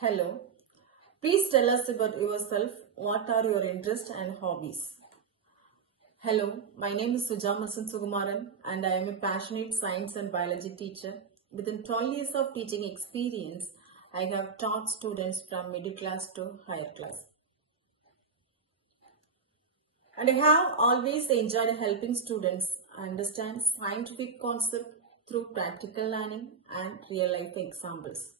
Hello. Please tell us about yourself. What are your interests and hobbies? Hello, my name is Sujamercin Sukumaran and I am a passionate science and biology teacher. Within 12 years of teaching experience, I have taught students from middle class to higher class. And I have always enjoyed helping students understand scientific concepts through practical learning and real life examples.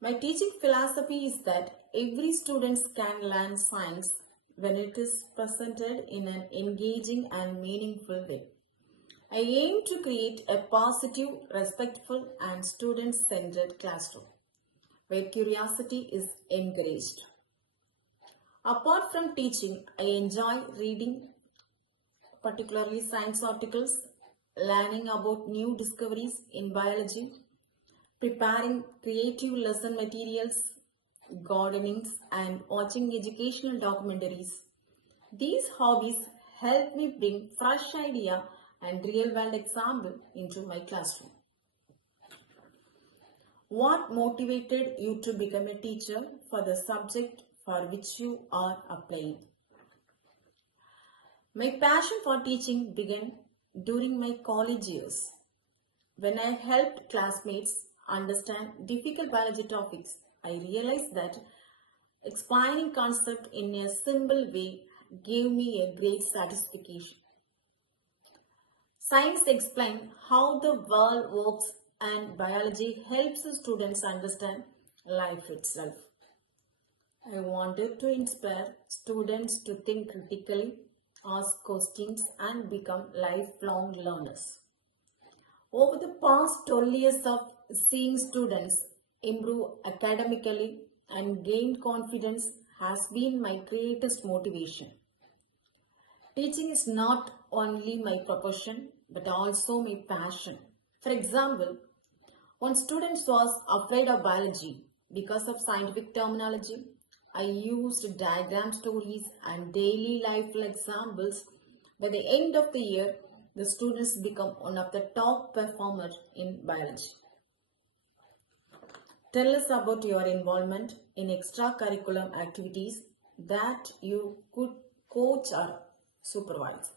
My teaching philosophy is that every student can learn science when it is presented in an engaging and meaningful way. I aim to create a positive, respectful and student-centered classroom where curiosity is encouraged. Apart from teaching, I enjoy reading, particularly science articles, learning about new discoveries in biology, preparing creative lesson materials, gardening, and watching educational documentaries. These hobbies help me bring fresh idea and real-world example into my classroom. What motivated you to become a teacher for the subject for which you are applying? My passion for teaching began during my college years when I helped classmates understand difficult biology topics. I realized that explaining concept in a simple way gave me a great satisfaction. Science explains how the world works and biology helps the students understand life itself. I wanted to inspire students to think critically, ask questions and become lifelong learners. Over the past 12 years of seeing students improve academically and gain confidence has been my greatest motivation. Teaching is not only my profession but also my passion. For example, one student was afraid of biology because of scientific terminology. I used diagram stories and daily life examples. By the end of the year, the students become one of the top performers in biology. Tell us about your involvement in extracurricular activities that you could coach or supervise.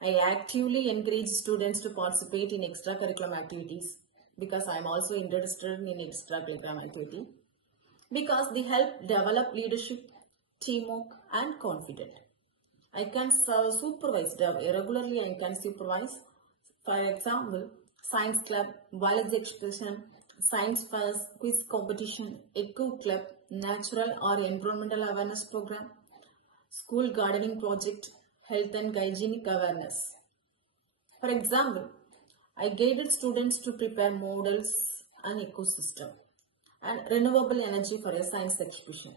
I actively encourage students to participate in extracurricular activities because I am also interested in extracurricular activity because they help develop leadership, teamwork and confidence. I can supervise regularly. I can supervise, for example, science club, biology expression, science fairs, quiz competition, eco club, natural or environmental awareness program, school gardening project, health and hygienic awareness. For example, I guided students to prepare models and ecosystem and renewable energy for a science exhibition.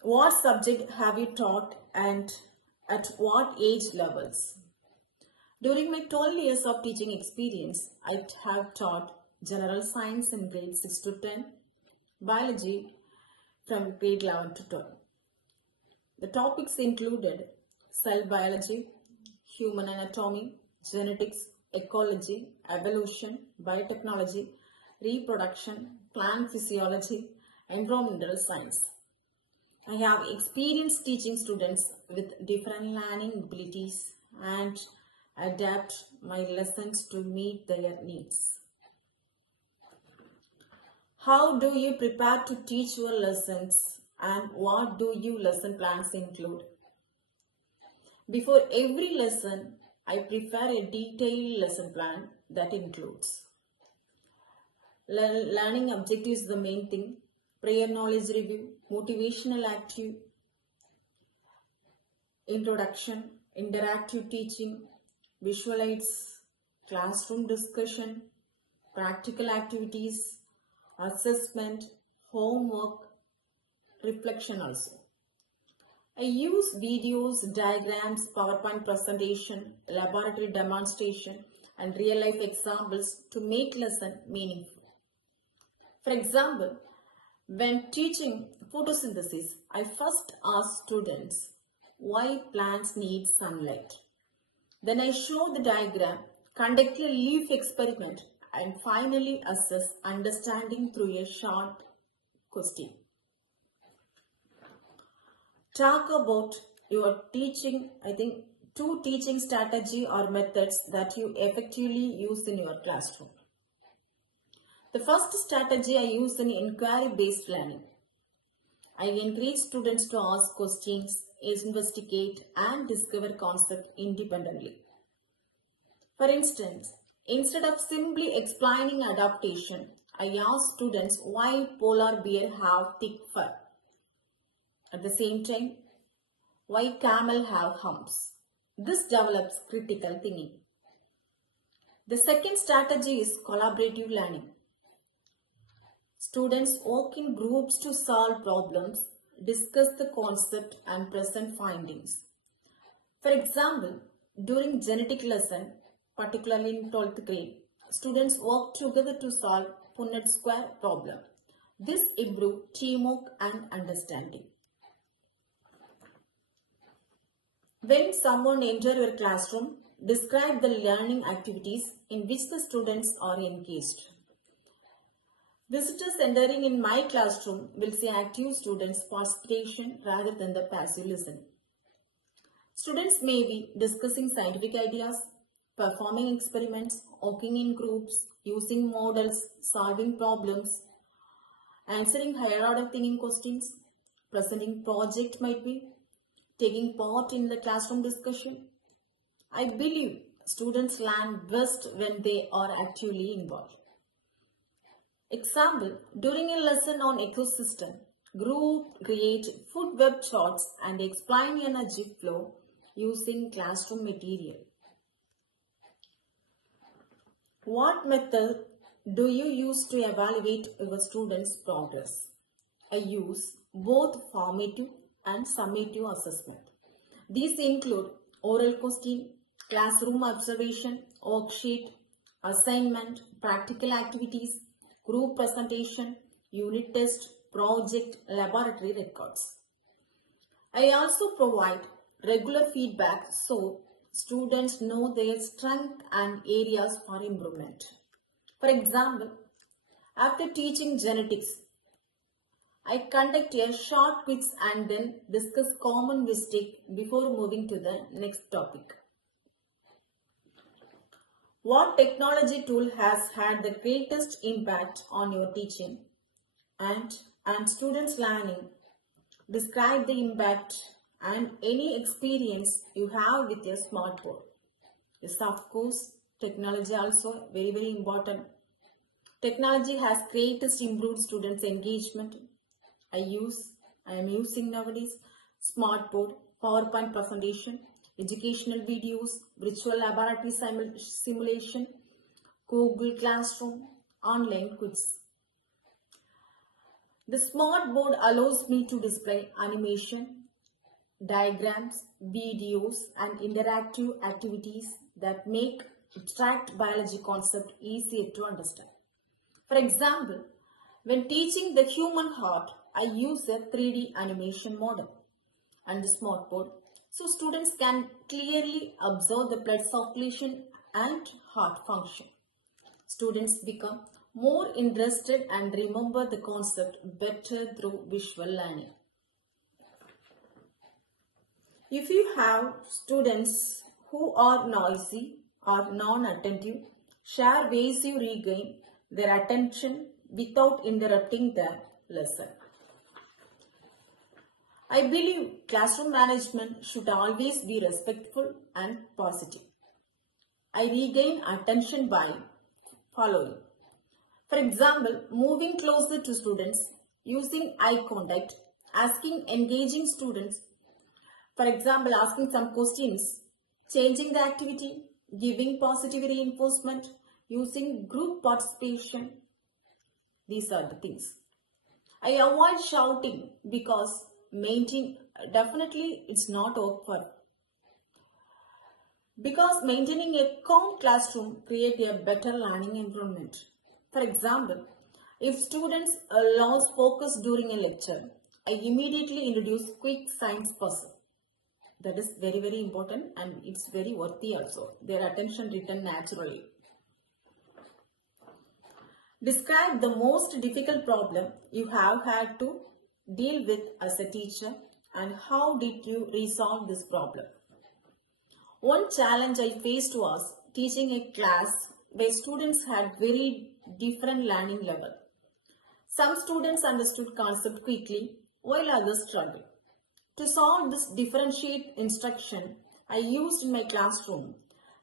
What subject have you taught and at what age levels? During my 12 years of teaching experience, I have taught general science in grades 6 to 10, biology from grade 11 to 12. The topics included cell biology, human anatomy, genetics, ecology, evolution, biotechnology, reproduction, plant physiology, environmental science. I have experience teaching students with different learning abilities and adapt my lessons to meet their needs. How do you prepare to teach your lessons and what do your lesson plans include? Before every lesson, I prepare a detailed lesson plan that includes learning objectives, the main thing, prior knowledge review, motivational active, introduction, interactive teaching, visualize, classroom discussion, practical activities, assessment, homework, reflection also. I use videos, diagrams, PowerPoint presentation, laboratory demonstration and real life examples to make lesson meaningful. For example, when teaching photosynthesis, I first ask students why plants need sunlight. Then I show the diagram, conduct a leaf experiment and finally assess understanding through a short question. Talk about your teaching, two teaching strategy or methods that you effectively use in your classroom. The first strategy I use in inquiry-based learning. I encourage students to ask questions, investigate and discover concepts independently. For instance, instead of simply explaining adaptation, I ask students why polar bear have thick fur. At the same time, why camel have humps. This develops critical thinking. The second strategy is collaborative learning. Students work in groups to solve problems, discuss the concept and present findings. For example, during genetic lesson, particularly in 12th grade, students work together to solve Punnett square problem. This improves teamwork and understanding. When someone enters your classroom, describe the learning activities in which the students are engaged. Visitors entering in my classroom will see active students' participation rather than the passive listening. Students may be discussing scientific ideas, performing experiments, working in groups, using models, solving problems, answering higher order thinking questions, presenting project might be, taking part in the classroom discussion. I believe students learn best when they are actively involved. Example, during a lesson on ecosystem, group create food web charts and explain energy flow using classroom material. What method do you use to evaluate your students' progress? I use both formative and summative assessment. These include oral question, classroom observation, worksheet, assignment, practical activities, group presentation, unit test, project, laboratory records. I also provide regular feedback so students know their strengths and areas for improvement. For example, after teaching genetics, I conduct a short quiz and then discuss common mistakes before moving to the next topic. What technology tool has had the greatest impact on your teaching and students' learning? Describe the impact and any experience you have with a smartboard. Yes, of course, technology also very important. Technology has greatest improved students' engagement. I am using nowadays smartboard, PowerPoint presentation, educational videos, virtual laboratory simulation, Google Classroom, online quiz. The smartboard allows me to display animation, diagrams, videos and interactive activities that make abstract biology concept easier to understand. For example, when teaching the human heart, I use a 3D animation model and the smartboard so students can clearly observe the blood circulation and heart function. Students become more interested and remember the concept better through visual learning. If you have students who are noisy or non-attentive, share ways you regain their attention without interrupting their lesson. I believe classroom management should always be respectful and positive. I regain attention by following. For example, moving closer to students, using eye contact, asking engaging students, for example, asking some questions, changing the activity, giving positive reinforcement, using group participation. These are the things. I avoid shouting because definitely it's not work for. Because maintaining a calm classroom creates a better learning environment. For example, if students lose focus during a lecture, I immediately introduce quick science puzzle. That is very important and it's very worthy also. Their attention return naturally. Describe the most difficult problem you have had to deal with as a teacher and how did you resolve this problem. One challenge I faced was teaching a class where students had very different learning level. Some students understood concept quickly while others struggled. To solve this differentiate instruction, I used in my classroom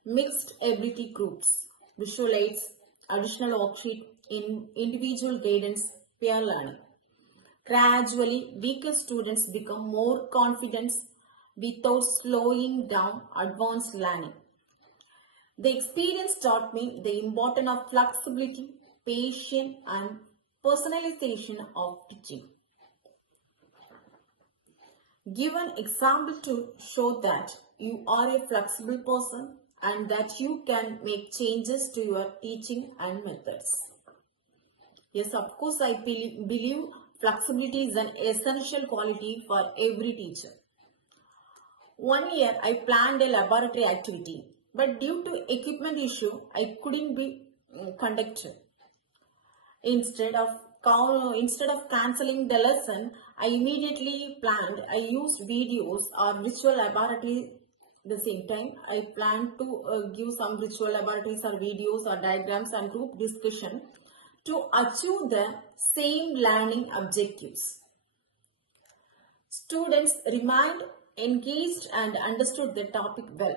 mixed ability groups, visual aids, additional worksheet, in individual guidance, peer learning. Gradually, weaker students become more confident without slowing down advanced learning. The experience taught me the importance of flexibility, patience, and personalization of teaching. Give an example to show that you are a flexible person and that you can make changes to your teaching and methods. Yes, of course, I believe flexibility is an essential quality for every teacher. One year, I planned a laboratory activity, but due to equipment issue, I couldn't be conducted. Instead of cancelling the lesson, I immediately planned. I used videos or virtual laboratory. The same time, I planned to give some virtual laboratories or videos or diagrams and group discussion to achieve the same learning objectives. Students remained engaged and understood the topic well.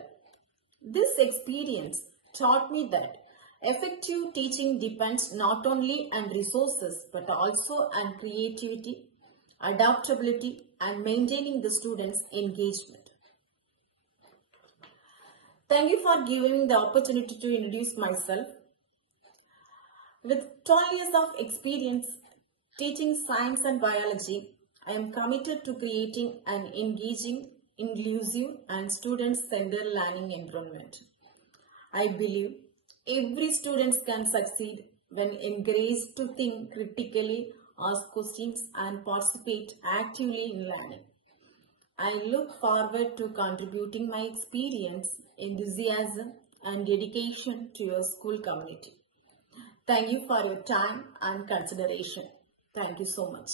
This experience taught me that effective teaching depends not only on resources but also on creativity, adaptability, and maintaining the students' engagement. Thank you for giving me the opportunity to introduce myself. With 12 years of experience teaching science and biology, I am committed to creating an engaging, inclusive, and student-centered learning environment. I believe every student can succeed when encouraged to think critically, ask questions, and participate actively in learning. I look forward to contributing my experience, enthusiasm, and dedication to your school community. Thank you for your time and consideration. Thank you so much.